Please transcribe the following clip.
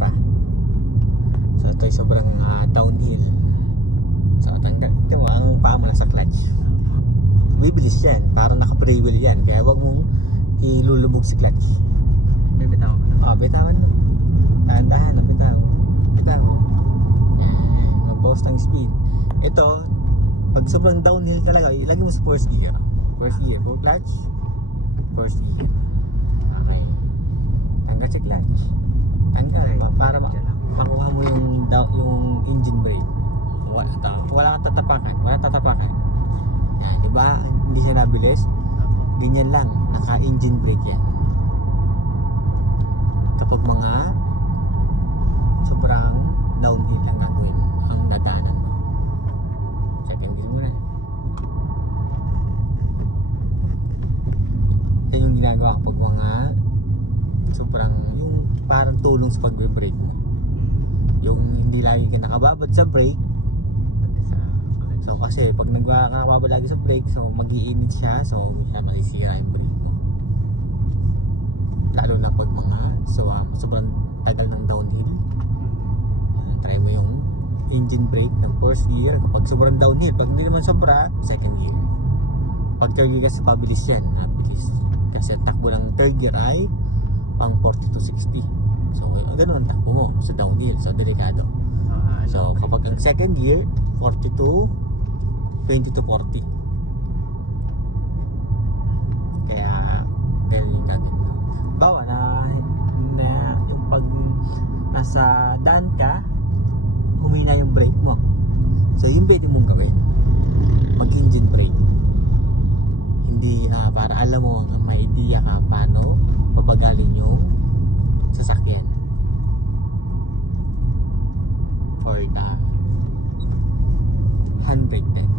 pa. So ito ay sobrang downhill. So tanggal, ito mo ang paa mo sa clutch. Bibilis yan, parang naka-brake wheel yan. Kaya wag mong ilulubog si clutch. May bitaw. Bitawan mo. Dahan-dahan ang bitaw. Bitaw. Yan, mag-pause ng speed. Ito, pag sobrang downhill talaga, ilagay mo sa first gear. First gear, full clutch. First gear. Okay. Tanggal si clutch. Tanggal, para makuha mo yung engine brake. Wala kang tatapakan. Wala tatapakan. Yan, diba? Hindi siya nabilis. Ganyan lang, naka-engine brake yan. Kapag mga sobrang downhill ang gagawin, ang dadaanan mo. Second gear muna. Yan yung ginagawa kapag mga sobrang, yung parang tulong sa pag-brake mo. Yung hindi lagi ka nakababad sa brake. So kasi pag nakababad lagi sa brake, so mag-iinit siya, so masisira yung brake mo. Lalo na pag mga sobrang tagal ng downhill. Try mo yung engine brake ng first gear kapag sobrang downhill. Pag hindi naman sobra, second gear. Pag third gear kasi pabilis yan, nabilis. Kasi ang takbo ng third gear ay pang 40 to 60. So ganun ang takbo mo sa downhill, so delikado. So kapag ang second gear 40 to 20 to 40. Kaya ganun yung gagawin mo. Bawa na yung pag nasa daan ka, humina yung brake mo. So yung pwede mong gawin, mag-engine brake. Hindi para alam mo, may idea ka paano pabagalin yung sasakyan for the handbrake din.